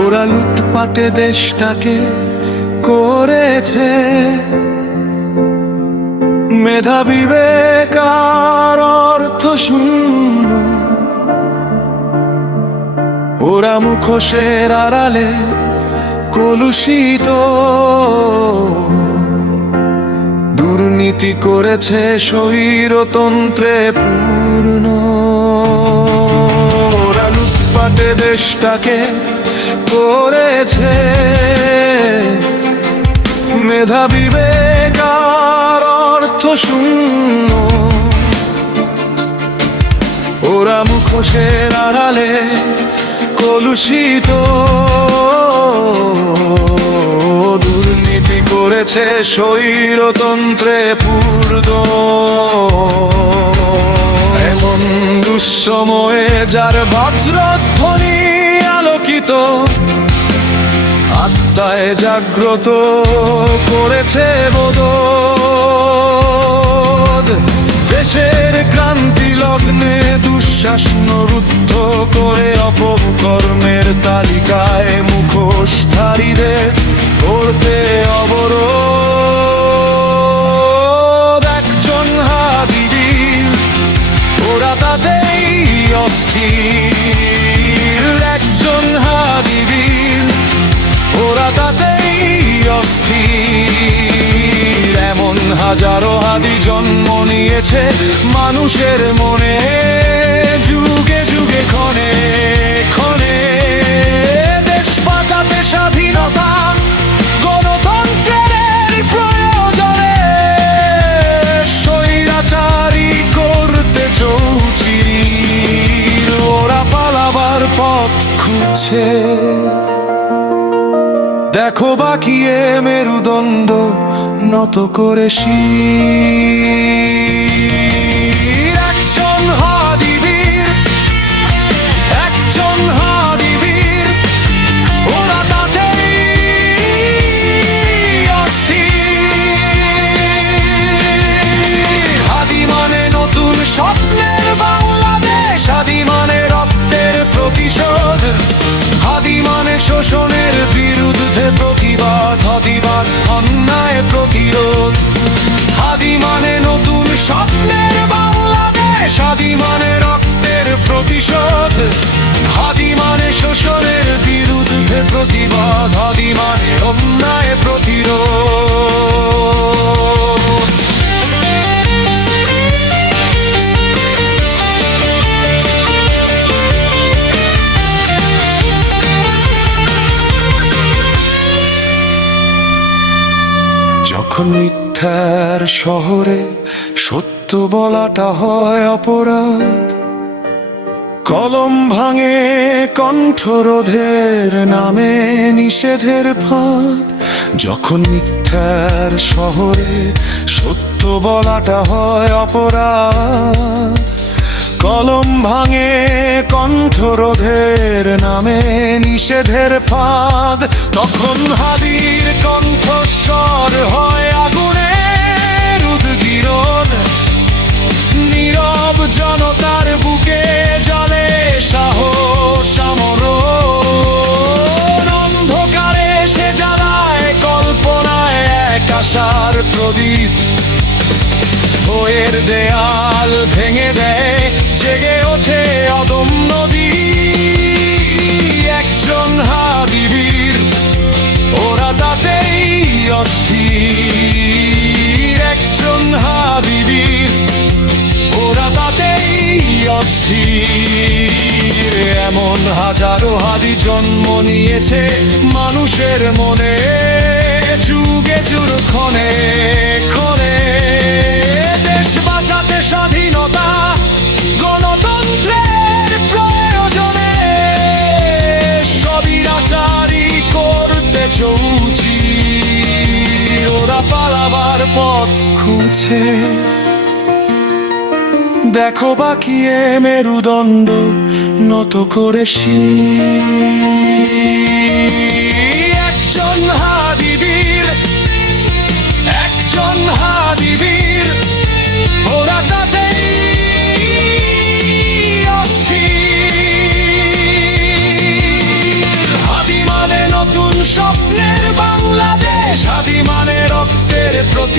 ওরা লুটপাটে দেশটাকে করেছে মেধা বিবেক আর অর্থ শূন্য। ওরা মুখোশের আড়ালে কলুষিত দুর্নীতি করেছে স্বৈরতন্ত্রে পূর্ণ। ওরা লুটপাটে দেশটাকে করেছে মেধা বিবেক আর অর্থ শূন্য। ওরা মুখোশের আড়ালে কলুষিত দুর্নীতি করেছে স্বৈরতন্ত্রে পূর্ণ। এমন দুঃসময়ে যার বজ্রধ্বনি আলোকিত আত্মায় জাগ্রত করেছে বোধ। দেশের ক্রান্তি লগ্নে দুঃশাসন রুদ্ধ করে অপকর্মের তালিকায় মুখোশধারীদের করতে অবরোধ। একজন হাদির ওরা তাতেই অস্থির। একজন হাদির ওরা তাতেই অস্থির। এমন হাজারো হাদি জন্ম নিয়েছে মানুষের মনে যুগে যুগে ক্ষণে ক্ষণে। দেশ বাঁচাতে স্বাধীনতা গণতন্ত্রের প্রয়োজনে স্বৈরাচারী করতে চৌচির। ওরা পালাবার পথ খুঁজছে দেখো বাকিয়ে মেরুদণ্ড নত করে শির। একজন হাদিবীর একজন হাদিবীর ওরা তাতেই অস্থির। হাদি মানে নতুন স্বপ্নের বাংলাদেশ। হাদি মানে রক্তের প্রতিশোধ। হাদি মানে শোষণের বিরুদ্ধে প্রতিবাদ। হাদিবাদ অন্যায় প্রতিরোধ। হাদি মানে নতুন স্বপ্নের বাংলাদেশ। হাদি মানে রক্তের প্রতিশোধ। হাদি মানে শোষণের বিরুদ্ধে প্রতিবাদ। হাদি মানে অন্যায় প্রতিরোধ। যখন মিথ্যার শহরে সত্য বলাটা হয় অপরাধ, কলম ভাঙে কণ্ঠরোধের নামে নিষেধের ফাঁদ। যখন মিথ্যার শহরে সত্য বলাটা হয় অপরাধ, কলম ভাঙে কণ্ঠরোধের নামে নিষেধের ফাঁদ। তখন হাদির কণ্ঠস্বর হয় আগুনের উদ্গীরণ। নীরব জনতার বুকে জ্বলে সাহস আমরণ। অন্ধকারে সে জ্বালায় কল্পনায় এক আশার প্রদীপ। বইয়ের দেয়াল ভেঙে দেয় জেগে ওঠে অদম্য দ্বীপ। একজন হাদিবীর ওরা তাতেই অস্থির। একজন হাদিবীর ওরা তাতেই অস্থির। এমন হাজারো হাদি জন্ম নিয়েছে মানুষের মনে যুগে যুগ ক্ষণে ক্ষণে। দেশ বাঁচাতে স্বাধীনতা গণতন্ত্রের প্রয়োজনে স্বৈরাচারী করতে চৌচির। ওরা পালাবার পথ খুঁজছে দেখো বাকিয়ে মেরুদণ্ড নত করে শির। একজন হাদিবীর একজন হাদিবীর ওরা তাতেই অস্থির।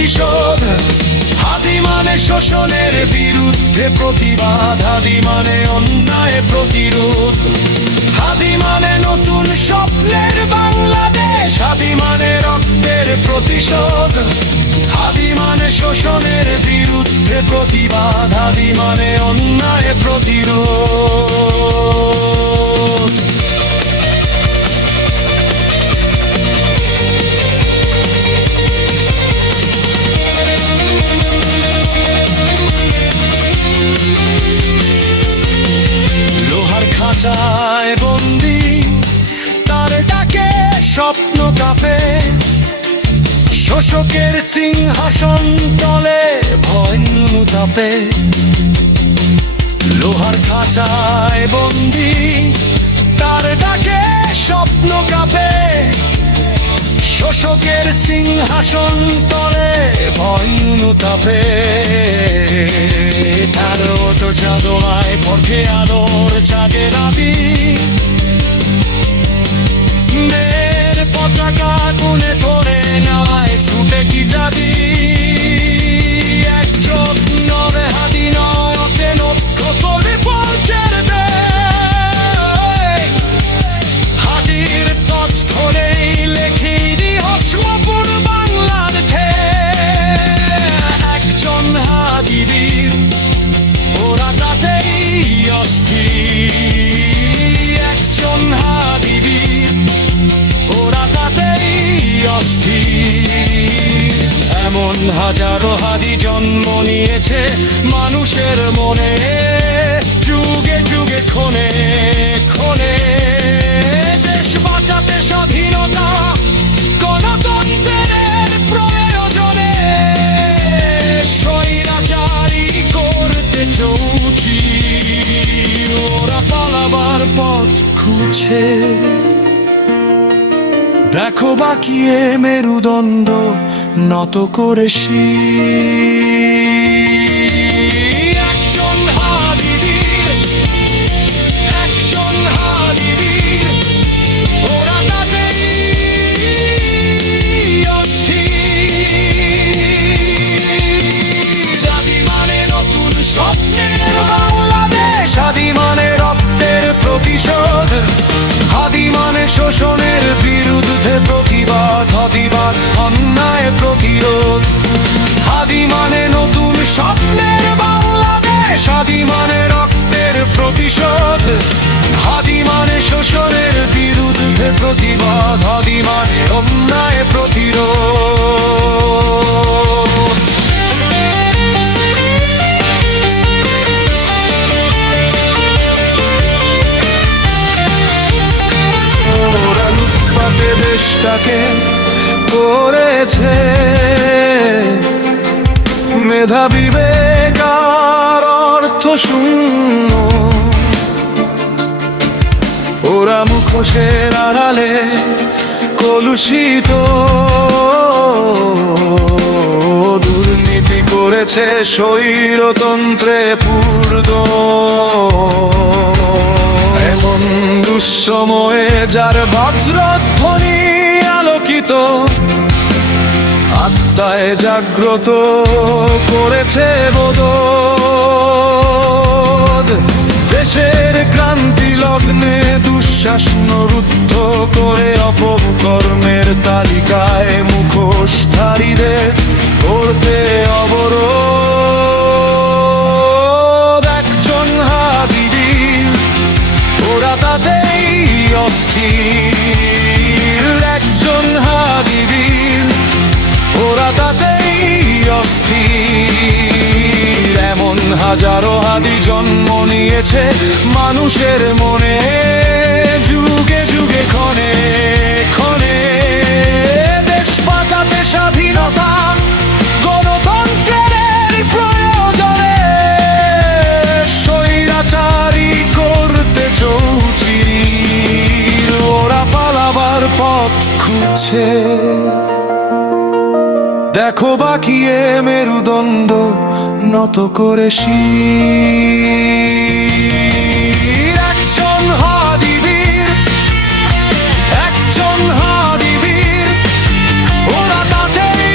প্রতিশোধ। হাদি মানে শোষণের বিরুদ্ধে প্রতিবাদ, হাদি মানে অন্যায় প্রতিরোধ। হাদি মানে নতুন স্বপ্নের বাংলাদেশ, হাদি মানে রক্তের প্রতিশোধ। হাদি মানে শোষণের বিরুদ্ধে প্রতিবাদ, হাদি মানে অন্যায় প্রতিরোধ। লোহার খাঁচায় বন্দি, তার ডাকে স্বপ্ন কাঁপে। শোষকের সিংহাসন তলে ভয় নুতাপে। লোহার খাঁচায় বন্দি, তার ডাকে স্বপ্ন কাঁপে। শোষকের সিংহাসন তলে ভয় নুতাপে। তার ওটো চাদরায় পথে আলোর জাগে দাবি। মেয়ের পতাকা কোণে ধরে নেওয়ায় ছুটে কি যাবি। এক চোখ নবে হাদি নয়, ওঠে নক্ষ করে পৌঁছের দেয়। হাদির পথ ধরেই লেখি দিহস্মপুর বাংলার থে। একজন হাদির ওরা তাতেই অস্থির। একজন হাদির ওরা তাতেই অস্থির। এমন হাজারো হাদি জন্ম নিয়েছে মানুষের মনে, যুগে যুগে ক্ষণে ক্ষণে। দেশ বাঁচাতে স্বাধীনতা গণতন্ত্রের প্রয়োজনে, স্বৈরাচারী করতে চৌচি। ওরা পালাবার পথ খুঁজছে, দেখো বাকিয়ে মেরুদণ্ড নত করে শির। একজন হাদির, একজন হাদির ওরা তাতেই অস্থির। হাদি মানে নতুন স্বপ্নের বাংলাদেশ, হাদি মানে রক্তের প্রতিশোধ। হাদি মানে শোষণের বিরুদ্ধে প্রতিবাদ, হাদিবাদ অন্যায় প্রতিরোধ। হাদি মানে নতুন স্বপ্নের বাংলাদেশ, হাদি মানে রক্তের প্রতিশোধ। হাদি মানে শোষণের বিরুদ্ধে প্রতিবাদ, হাদি মানে অন্যায় প্রতিরোধ। ওরা লুটপাটে দেশটাকে করেছে মেধা বিবেক আর অর্থ শূন্য। ওরা মুখোশের আড়ালে কলুষিত দুর্নীতি করেছে স্বৈরতন্ত্রে পূর্ণ। এমন দুঃসময়ে যার বজ্রধ্বনি আলোকিত, আত্মায় জাগ্রত করেছে বোধ। দেশের ক্রান্তি লগ্নে দুঃশাসন রুদ্ধ করে অপকর্মের তালিকায় মুখোশধারীদের করতে অবরোধ। একজন হাদির ওরা তাতেই অস্থির। একজন হাদির ওরা তাতেই অস্থির। এমন হাজারো হাদি জন্ম নিয়েছে মানুষের মনে, যুগে যুগে ক্ষণে ক্ষণে। দেশ বাঁচাতে স্বাধীনতা গণতন্ত্রের প্রয়োজনে, স্বৈরাচারী করতে চৌচির। ওরা পালাবার পথ খুঁজছে, দেখো বাকিয়ে মেরুদণ্ড নত করে শির। একজন হাদিবীর, একজন হাদিবীর ওরা তাতেই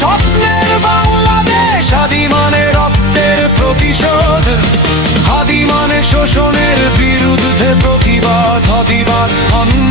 স্বপ্নের বাংলাদেশ। হাদি মানে রক্তের প্রতিশোধ, হাদি মানে শোষণের বিরুদ্ধে প্রতিবাদ, হাদি মানে